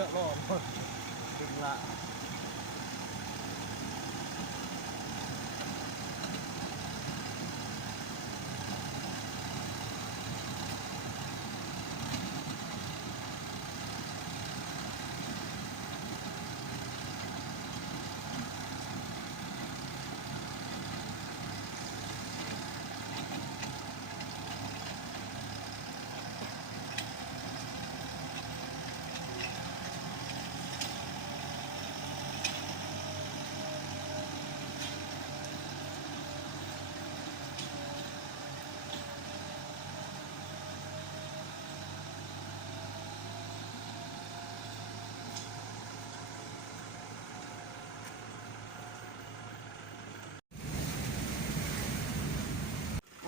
อะรอดถึงละ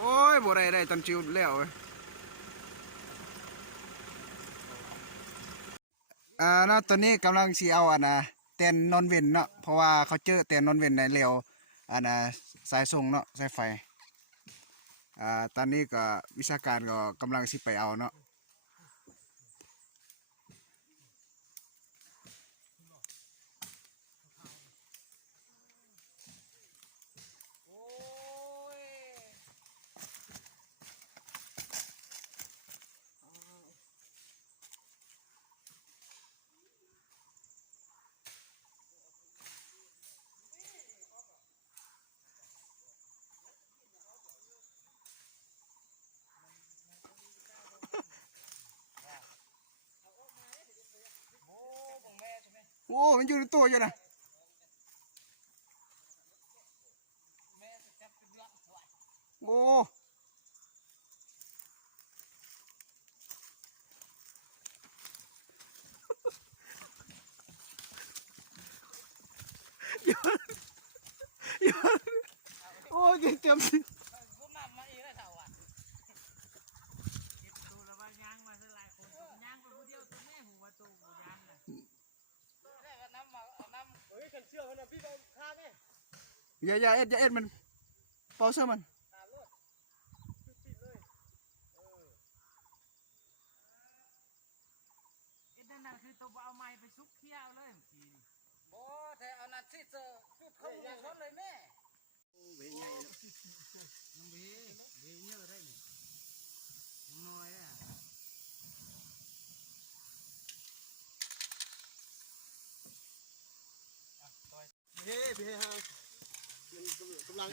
โอ้ยบ่ได้ตอนชิวแล้วเว้ยเนาะตอนนี้กำลังสิเอาเต้นนอนเว้นเนาะเพราะว่าเขาเจอเต้นนอนเว้นในเร็วสายส่งเนาะสายไฟตอนนี้ก็วิชาการก็กำลังสิไปเอาเนาะโอ้มันอยู่ในตัวอยู่นะโอ้โอ้ยเต็มสิอย่าเอ็ดมันเป่าเสื้อมันนั่นคือตัวเอาไม้ไปซุกเที่ยวเลยเมื่อกี้โอ้แต่เอานั่นสิเจอจุดเข้าชนเลยแม่เวใหญ่น้ำเวเยอะได้นี่น้อยอ่ะเฮ้พี่ฮะกำลัง